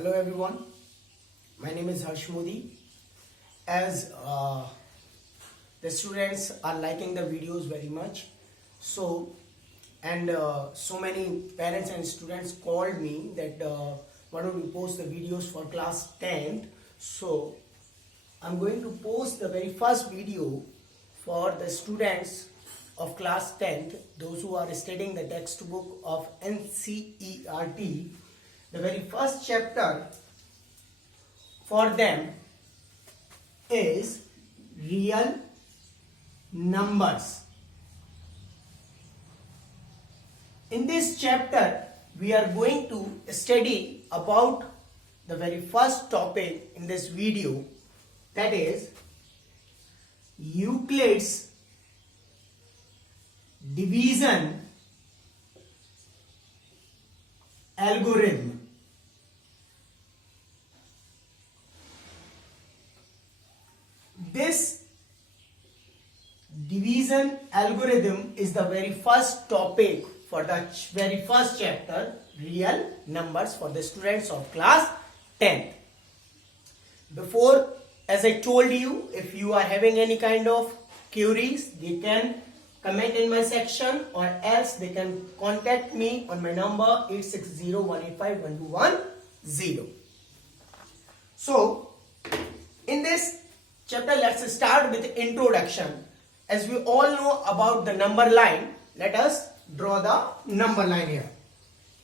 Hello everyone, my name is Harsh Modi. As the students are liking the videos very much, so many parents and students called me that why don't we post the videos for class 10th. So I'm going to post the very first video for the students of class 10th, those who are studying the textbook of NCERT. The very first chapter for them is real numbers. In this chapter, we are going to study about the very first topic in this video, that is Euclid's division algorithm. This division algorithm is the very first topic for the very first chapter, real numbers, for the students of class 10th. Before, as I told you, if you are having any kind of queries, they can comment in my section, or else they can contact me on my number 8601851210. So, in this chapter, let's start with introduction. As we all know about the number line, let us draw the number line here.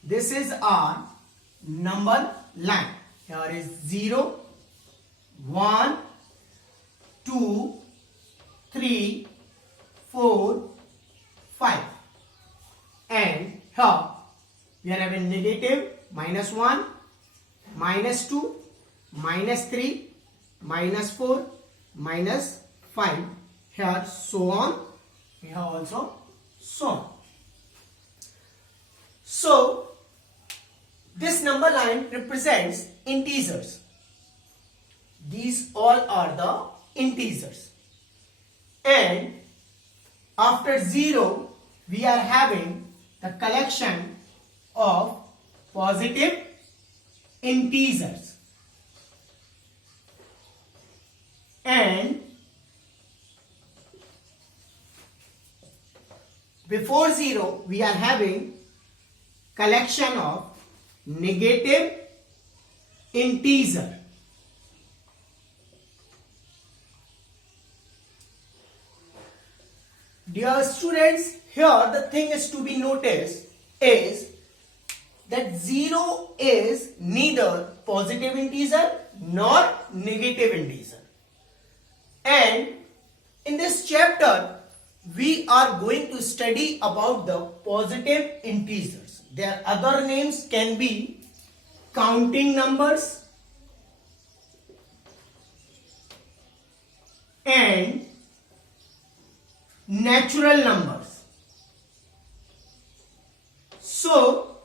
This is our number line. Here is 0, 1, 2, 3, 4, 5. And here we are having negative -1, -2, -3, -4, -5. Here so on. Here also so on. So this number line represents integers. These all are the integers. And after 0, we are having the collection of positive integers. And before 0, we are having collection of negative integer. Dear students, here the thing is to be noticed is that 0 is neither positive integer nor negative integer. And in this chapter, we are going to study about the positive integers. Their other names can be counting numbers and natural numbers. So,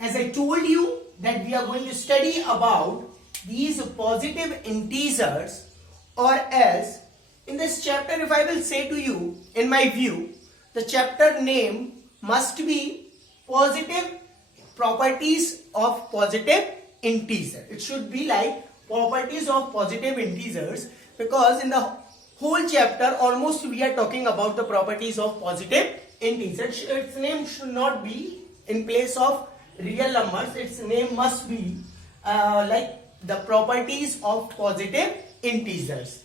as I told you that we are going to study about these positive integers, or else in this chapter, if I will say to you, in my view, the chapter name must be positive properties of positive integer. It should be like properties of positive integers, because in the whole chapter almost we are talking about the properties of positive integers. Its name should not be in place of real numbers. Its name must be like the properties of positive integers.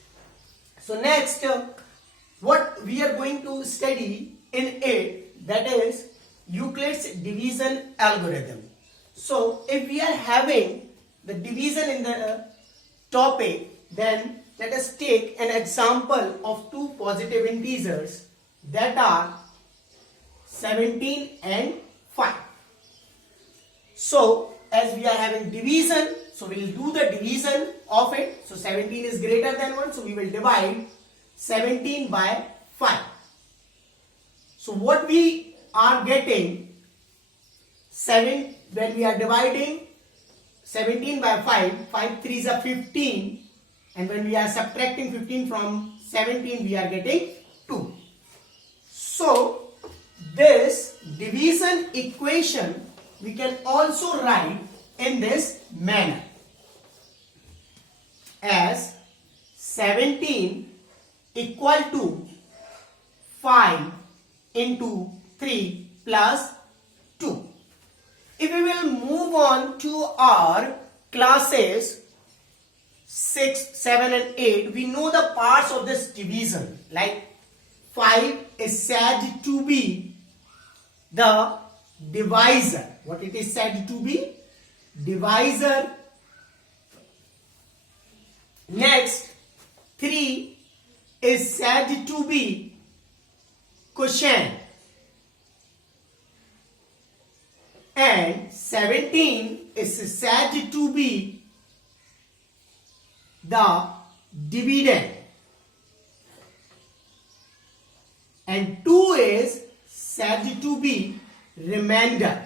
So next, what we are going to study in it, that is Euclid's division algorithm. So if we are having the division in the topic, then let us take an example of two positive integers that are 17 and 5. So as we are having division, so we will do the division of it. So 17 is greater than 1, so we will divide 17 by 5. So what we are getting, when we are dividing 17 by 5, 5 3s are 15, and when we are subtracting 15 from 17, we are getting 2. So this division equation we can also write in this manner. As 17 equal to 5 into 3 plus 2. If we will move on to our classes 6, 7 and 8, we know the parts of this division. Like 5 is said to be the divisor. What it is said to be? Divisor. Next, 3 is said to be quotient. And 17 is said to be the dividend. And 2 is said to be remainder.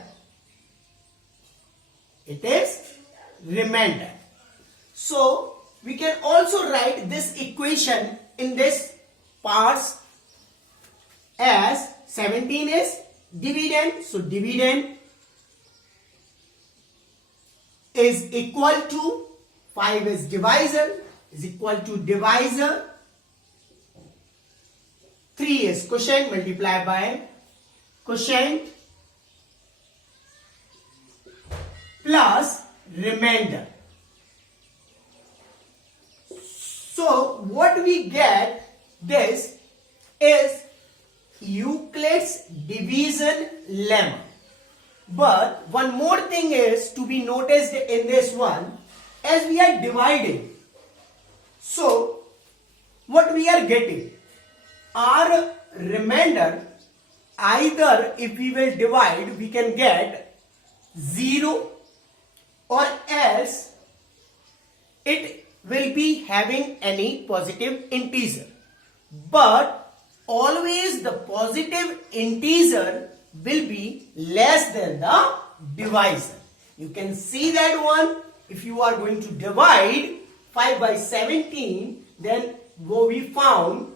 It is remainder. So, we can also write this equation in this parts as 17 is dividend. So, dividend is equal to 5 is divisor, is equal to divisor. 3 is quotient, multiplied by quotient plus remainder. So what we get this is Euclid's division lemma. But one more thing is to be noticed in this one, as we are dividing. So what we are getting? Our remainder, either if we will divide, we can get 0, or else it will be having any positive integer. But always the positive integer will be less than the divisor. You can see that one. If you are going to divide 5 by 17, then we found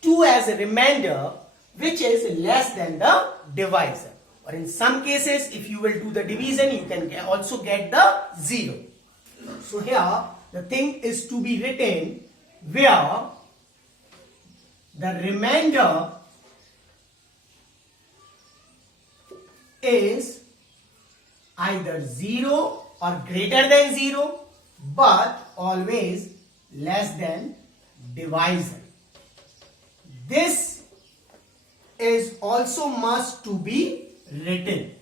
2 as a remainder, which is less than the divisor. Or in some cases, if you will do the division, you can also get the 0. So here the thing is to be written where the remainder is either 0 or greater than 0, but always less than divisor. This is also must to be written.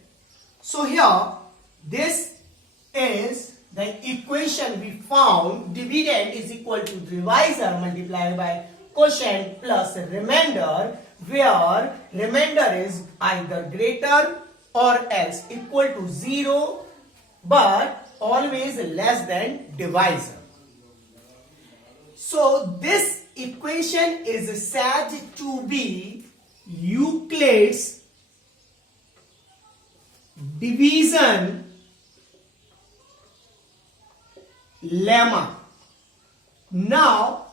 So here this is the equation we found. Dividend is equal to divisor multiplied by quotient plus remainder, where remainder is either greater or else equal to 0, but always less than divisor. So this equation is said to be Euclid's division lemma. Now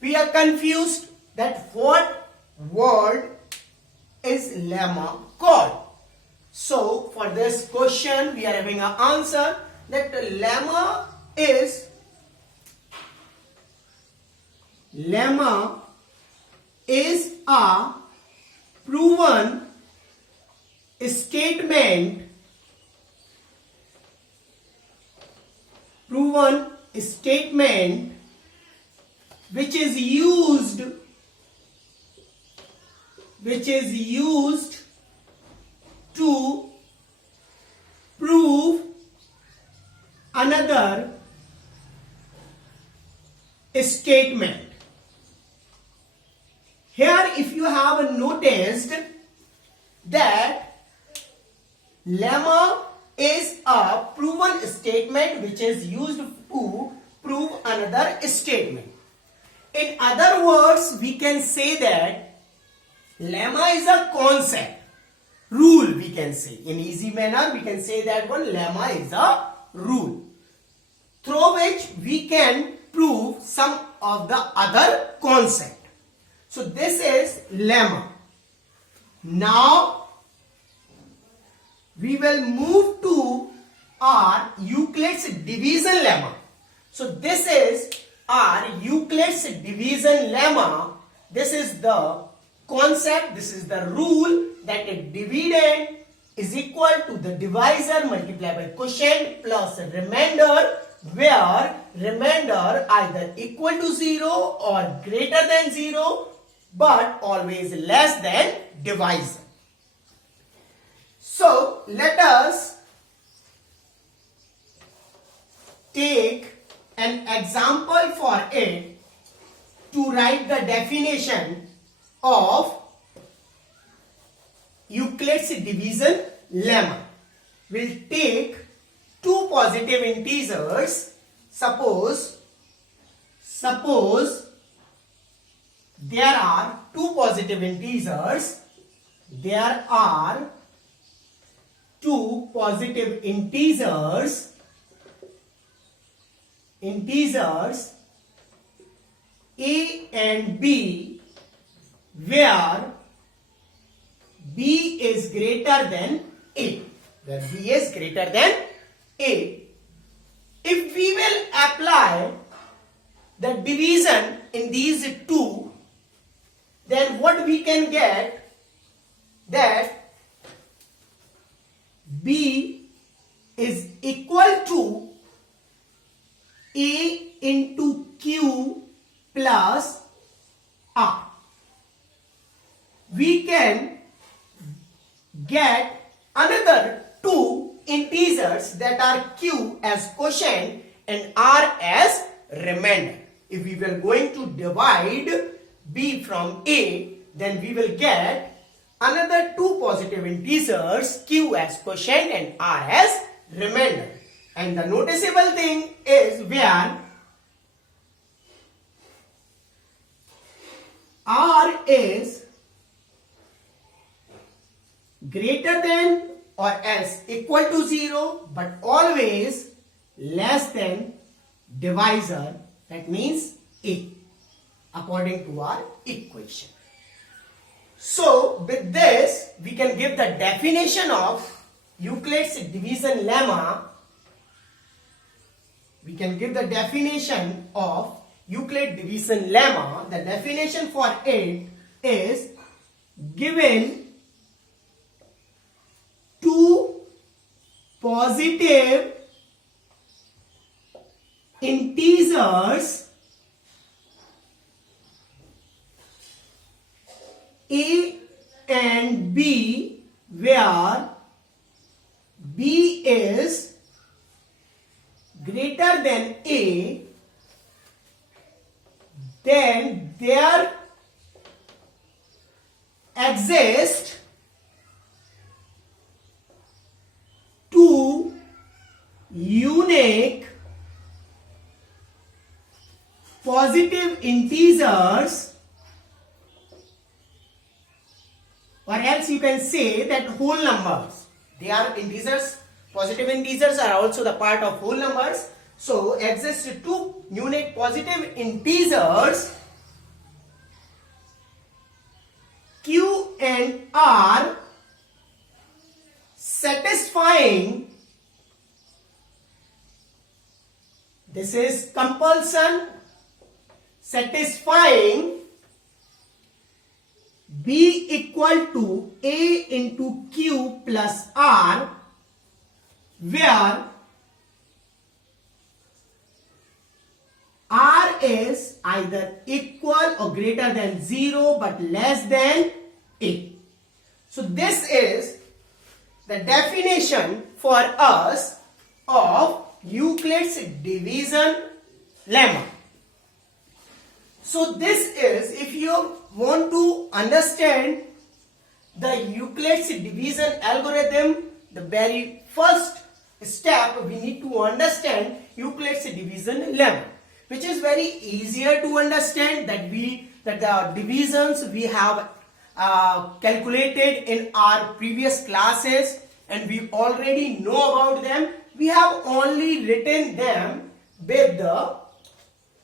we are confused that what word is lemma called. So for this question we are having an answer that lemma is a proven statement which is used to prove another statement. Here if you have noticed that lemma is a proven statement which is used to prove another statement. In other words, we can say that lemma is a concept, rule we can say. In easy manner we can say that one lemma is a rule through which we can prove some of the other concept. So this is lemma. Now we will move to our Euclid's division lemma. So this is our Euclid's division lemma. This is the concept, this is the rule that a dividend is equal to the divisor multiplied by quotient plus remainder, where remainder either equal to 0 or greater than 0 but always less than divisor. So let us take an example for it to write the definition of Euclid's division lemma. We'll take two positive integers. Suppose there are two positive integers. There are two positive integers A and B, where B is greater than A. Where B is greater than A. If we will apply the division in these two, then what we can get, that B is equal to A into Q plus R. We can get another two integers, that are Q as quotient and R as remainder. If we were going to divide B from A, then we will get another two positive integers, Q as quotient and R as remainder. And the noticeable thing is where R is greater than or else equal to 0 but always less than divisor, that means A, according to our equation. So with this we can give the definition of Euclid's division lemma. We can give the definition of Euclid division lemma. The definition for it is, given two positive integers A and B, where B is greater than A, then there exist two unique positive integers, or else you can say that whole numbers. They are integers. Positive integers are also the part of whole numbers. So exist two unique positive integers Q and R, satisfying, this is compulsion, satisfying B equal to A into Q plus R, where R is either equal or greater than 0 but less than A. So this is the definition for us of Euclid's division lemma. So this is, if you want to understand the Euclid's division algorithm, the very first step we need to understand Euclid's division lemma, which is very easier to understand, that the divisions we have calculated in our previous classes and we already know about them. We have only written them with the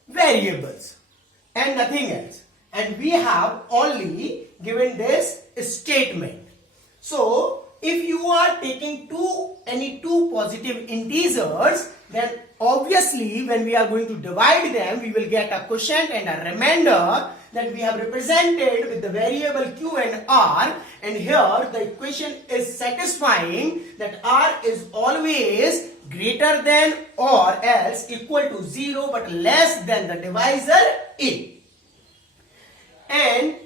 variables and nothing else, and we have only given this statement. So if you are taking any two positive integers, then obviously when we are going to divide them, we will get a quotient and a remainder that we have represented with the variable q and r, and here the equation is satisfying that r is always greater than or else equal to 0 but less than the divisor a. And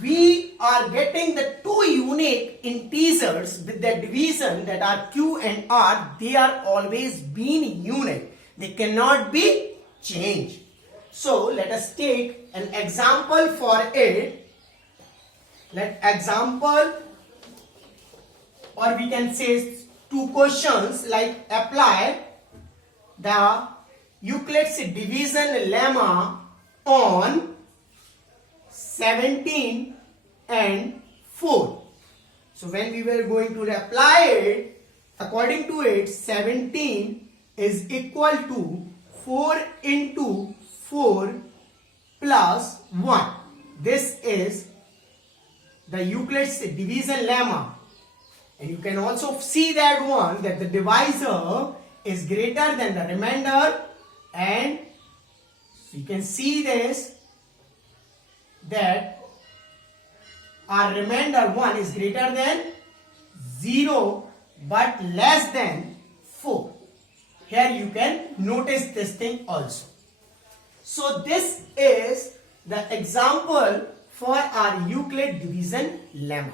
we are getting the two unique integers with the division that are q and r. They are always being unique. They cannot be changed. So let us take an example for it. Let example, or we can say two questions, like apply the Euclid's division lemma on 17 and 4. So when we were going to apply it, according to it, 17 is equal to 4 into 4 plus 1. This is the Euclid's division lemma. And you can also see that one, that the divisor is greater than the remainder, and you can see this, that our remainder 1 is greater than 0 but less than 4. Here you can notice this thing also. So this is the example for our Euclid division lemma.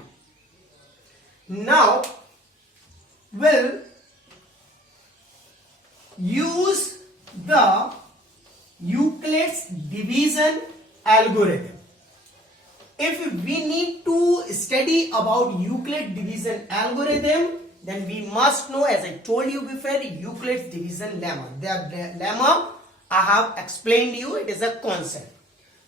Now we'll use the Euclid's division algorithm. If we need to study about Euclid division algorithm, then we must know, as I told you before, Euclid's division lemma. The lemma I have explained you, it is a concept.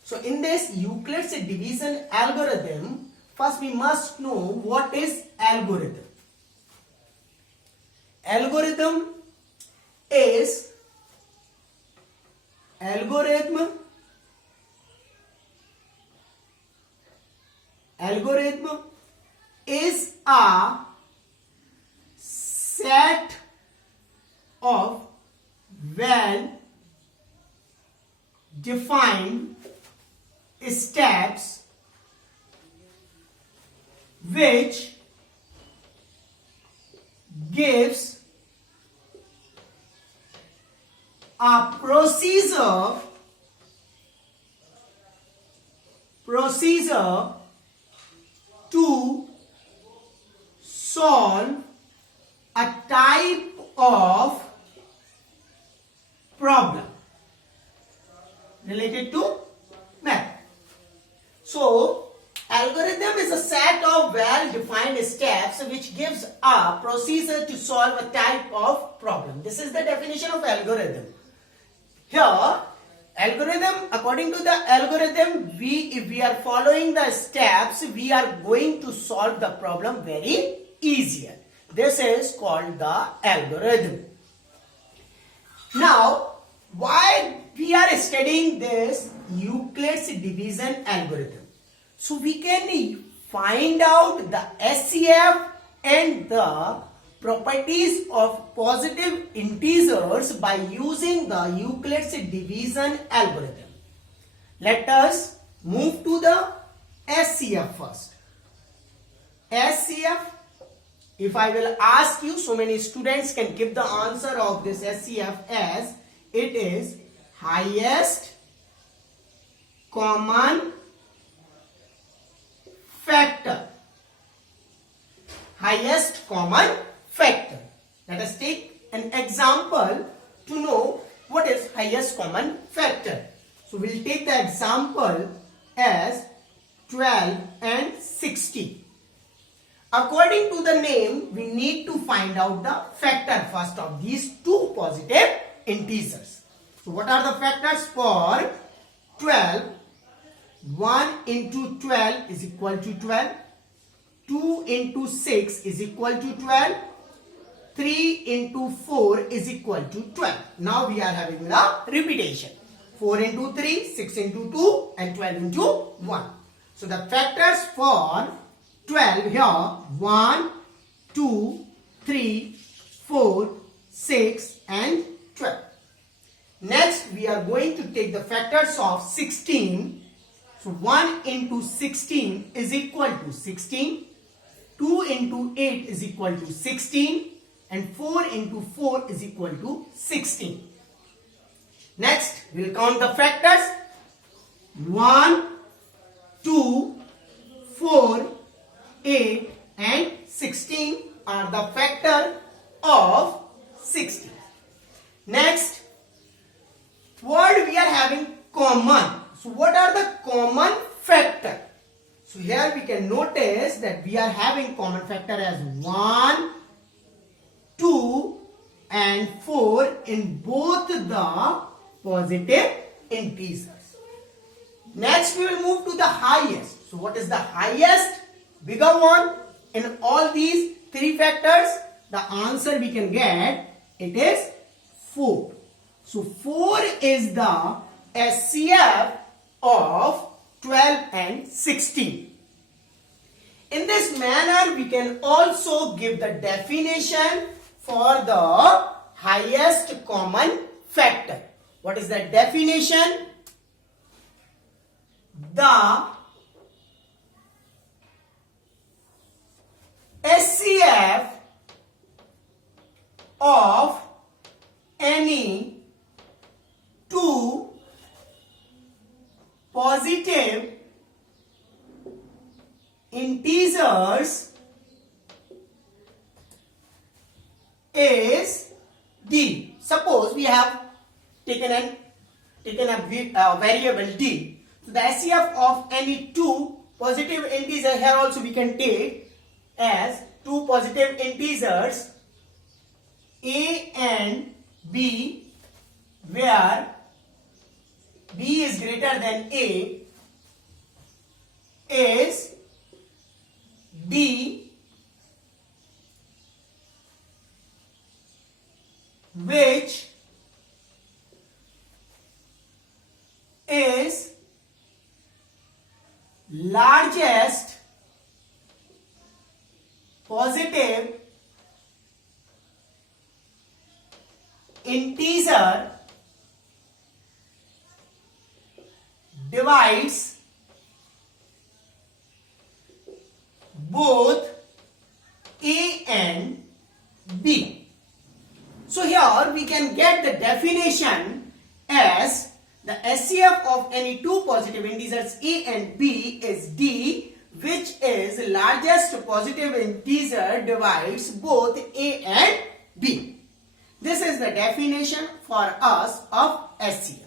So in this Euclid's division algorithm, first we must know what is algorithm. Algorithm is a set of well-defined steps which gives a procedure to solve a type of problem related to math. So algorithm is a set of well-defined steps which gives a procedure to solve a type of problem. This is the definition of algorithm. Here, algorithm, according to the algorithm, if we are following the steps, we are going to solve the problem very easier. This is called the algorithm. Now, why we are studying this Euclid's division algorithm? So we can find out the SCF and the properties of positive integers by using the Euclid's division algorithm. Let us move to the SCF first. SCF, if I will ask you, so many students can give the answer of this SCF as it is highest common factor. Highest common factor. Let us take an example to know what is highest common factor. So we'll take the example as 12 and 60. According to the name, we need to find out the factor first of these two positive integers. So what are the factors for 12? 1 into 12 is equal to 12. 2 into 6 is equal to 12. 3 into 4 is equal to 12. Now we are having the repetition. 4 into 3, 6 into 2 and 12 into 1. So the factors for 12 here 1, 2, 3, 4, 6 and 12. Next we are going to take the factors of 16. So 1 into 16 is equal to 16. 2 into 8 is equal to 16. And 4 into 4 is equal to 16. Next we will count the factors. 1, 2, 4, 8 and 16 are the factor of 60. Next, what we are having common. So what are the common factor? So here we can notice that we are having common factor as 1, 2 and 4 in both the positive integers. Next we will move to the highest. So what is the highest bigger one in all these three factors? The answer we can get, it is 4. So 4 is the SCF of 12 and 16. In this manner we can also give the definition for the highest common factor. What is the definition? The SCF of any two positive integers is D. Suppose we have taken a variable D. So the SCF of any two positive integers, here also we can take as two positive integers A and B, where B is greater than A, is D, which is largest positive integer divides both A and B. So here we can get the definition as the SCF of any two positive integers A and B is D, which is largest positive integer divides both A and B. This is the definition for us of SCF.